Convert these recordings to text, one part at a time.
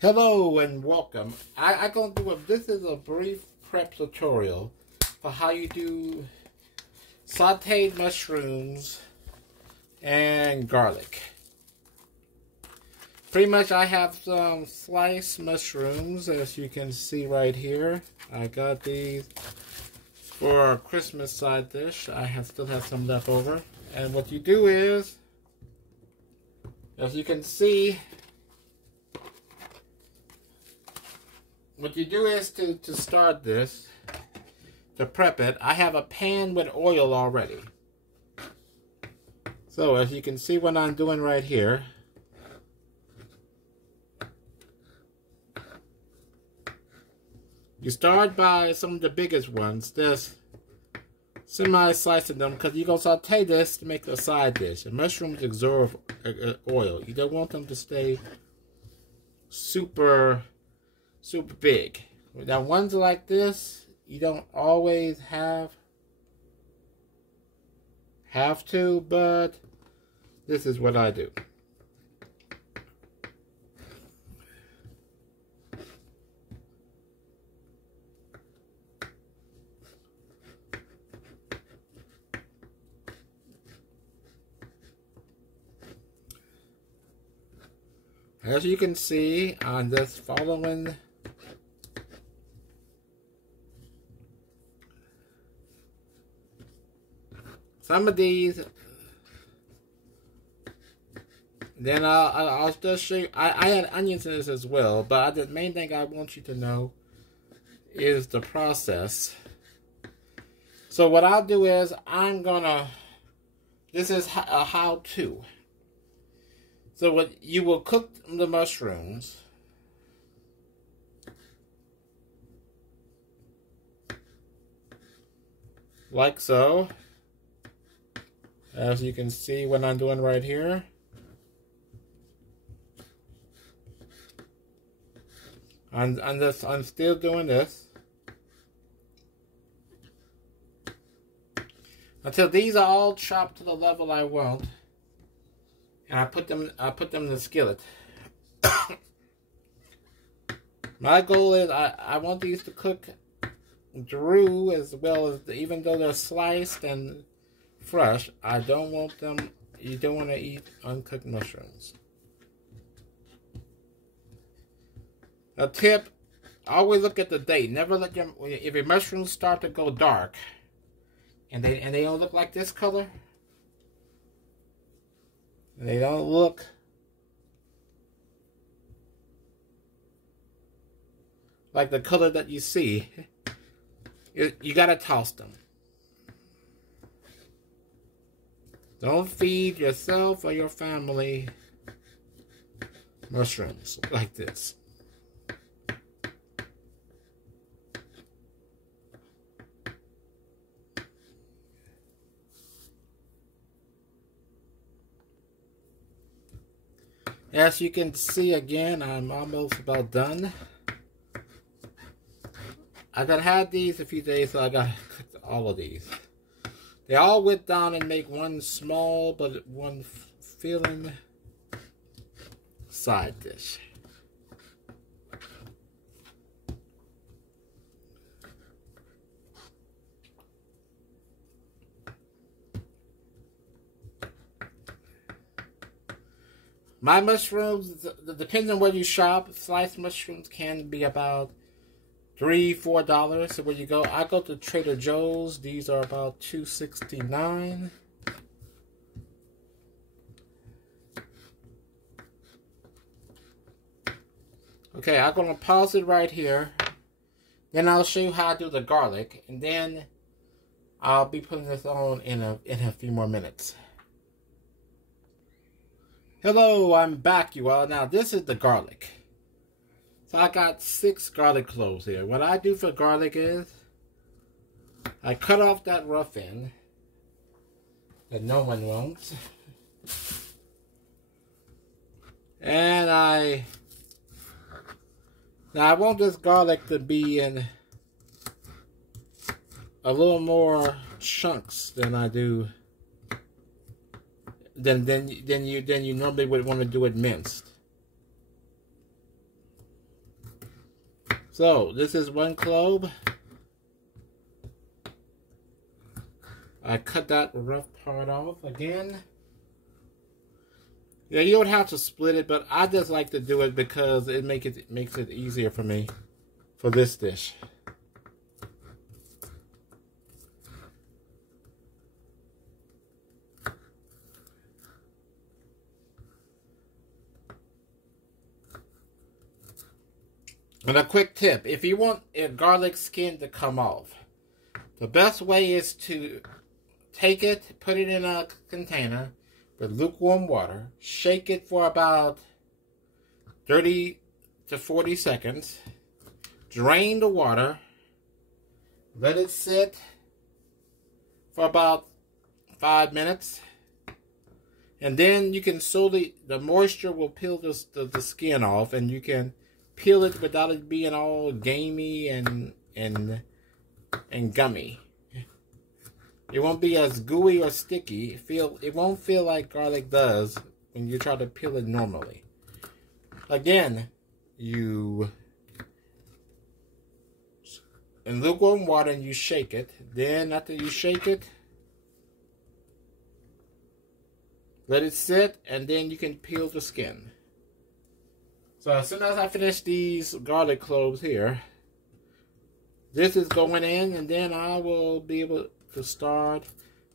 Hello and welcome. I'm going to do this is a brief prep tutorial for how you do sauteed mushrooms and garlic. Pretty much I have some sliced mushrooms, as you can see right here. I got these for our Christmas side dish. Still have some left over. And what you do is, as you can see, what you do is to start this, to prep it, I have a pan with oil already. So as you can see what I'm doing right here, you start by some of the biggest ones, just semi-slicing them, because you're going to saute this to make a side dish. And mushrooms absorb oil. You don't want them to stay super big. Now ones like this, you don't always have to, but this is what I do. As you can see, I'm just following some of these. Then I'll just show you. I had onions in this as well, but the main thing I want you to know is the process. So what I'll do is this is a how-to. So what you will cook the mushrooms. Like so. As you can see what I'm doing right here. I'm still doing this. Until these are all chopped to the level I want. And I put them in the skillet. My goal is I want these to cook through, as well as even though they're sliced and fresh, I don't want them. You don't want to eat uncooked mushrooms. A tip: always look at the date. Never let them. If your mushrooms start to go dark, and they don't look like this color. They don't look like the color that you see. You gotta toss them. Don't feed yourself or your family mushrooms like this. As you can see, again, I'm almost about done. I gotta have these a few days, so I gotta cook all of these. They all went down and make one small but one filling side dish. My mushrooms, depending on where you shop, sliced mushrooms can be about $3, $4. So where you go, I go to Trader Joe's. These are about $2.69. Okay, I'm gonna pause it right here. Then I'll show you how I do the garlic, and then I'll be putting this on in a few more minutes. Hello, I'm back, you all. Now, this is the garlic. So, I got 6 garlic cloves here. What I do for garlic is, I cut off that rough end that no one wants. And now I want this garlic to be in a little more chunks than I do than you normally would want to do it minced. So this is 1 clove. I cut that rough part off again. Yeah, you don't have to split it, but I just like to do it because it makes it easier for me for this dish. And a quick tip, if you want a garlic skin to come off, the best way is to take it, put it in a container with lukewarm water, shake it for about 30 to 40 seconds, drain the water, let it sit for about 5 minutes, and then you can slowly, the moisture will peel the skin off, and you can peel it without it being all gamey and gummy. It won't be as gooey or sticky. It won't feel like garlic does when you try to peel it normally. Again, you in lukewarm water and you shake it. Then after you shake it, let it sit, and then you can peel the skin. So as soon as I finish these garlic cloves here, this is going in, and then I will be able to start.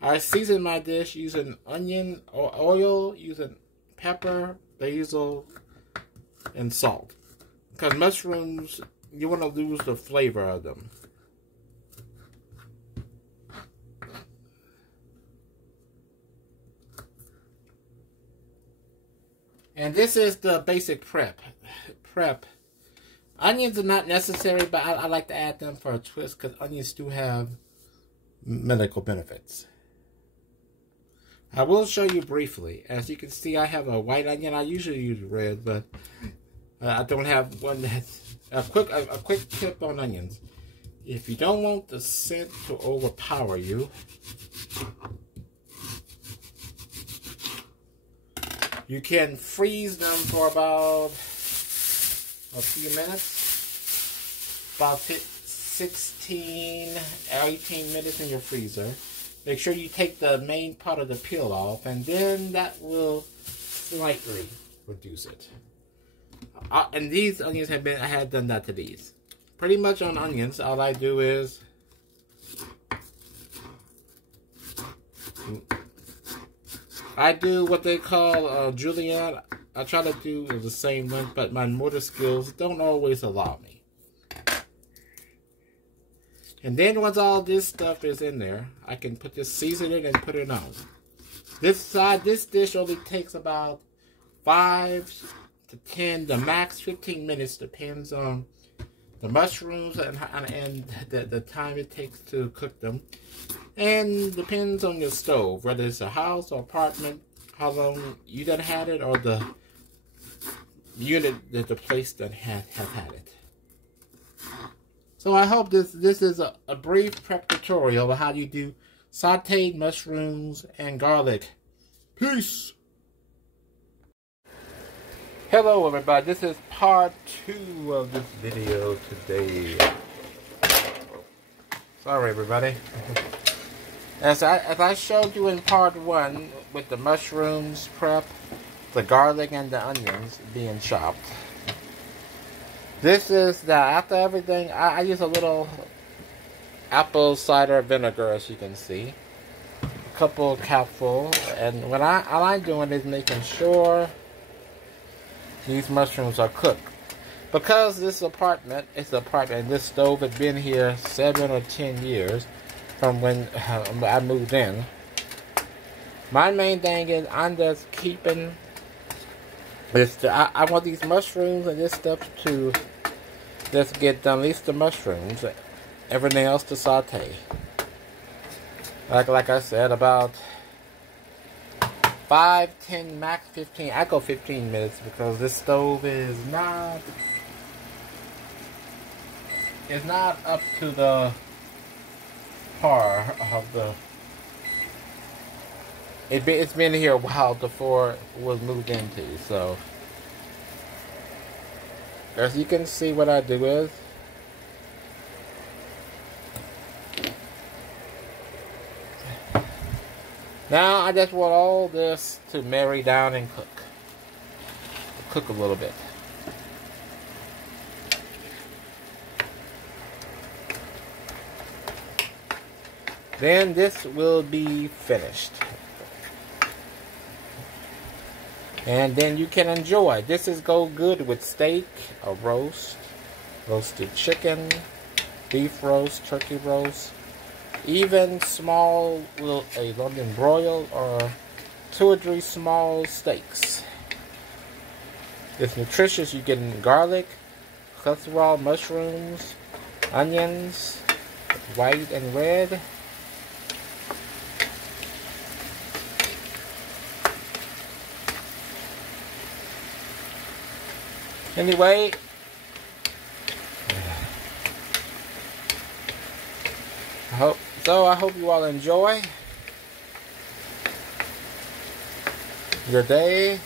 I season my dish using onion or oil, using pepper, basil, and salt. Because mushrooms, you want to lose the flavor of them. And this is the basic prep. Onions are not necessary, but I like to add them for a twist because onions do have medical benefits. I will show you briefly. As you can see, I have a white onion. I usually use red, but I don't have one that's a quick tip on onions. If you don't want the scent to overpower you, you can freeze them for about a few minutes, about 16 or 18 minutes in your freezer. Make sure you take the main part of the peel off, and then that will slightly reduce it. And these onions I had done that to these. Pretty much on onions, all I do is I do what they call julienne. I try to do the same one, but my motor skills don't always allow me. And then once all this stuff is in there, I can season it and put it on. This dish only takes about 5 to 10, the max 15 minutes, depends on the mushrooms and the time it takes to cook them. And depends on your stove, whether it's a house or apartment, how long you done had it, or the unit that the place that have had it. So I hope this is a brief prep tutorial of how you do sauteed mushrooms and garlic. Peace! Hello everybody, this is part 2 of this video today. Sorry everybody. As I showed you in part 1 with the mushrooms prep, the garlic and the onions being chopped. This is after everything, I use a little apple cider vinegar, as you can see. A couple capfuls, and what all I'm doing is making sure these mushrooms are cooked. Because this apartment, and this stove has been here 7 or 10 years from when I moved in. My main thing is I'm just keeping this. I want these mushrooms and this stuff to just get done. At least the mushrooms, everything else to saute. Like I said, about 5, 10, max 15. I go 15 minutes because this stove is not up to the par of the. It's been here a while before it was moved into, so as you can see, what I do is Now I just want all this to marry down and cook. Cook a little bit. Then this will be finished. And then you can enjoy. This is go good with steak, a roast, roasted chicken, beef roast, turkey roast, even small little a London broil or 2 or 3 small steaks. It's nutritious. You get garlic, Sautéed mushrooms, onions, white and red. Anyway, I hope you all enjoy your day.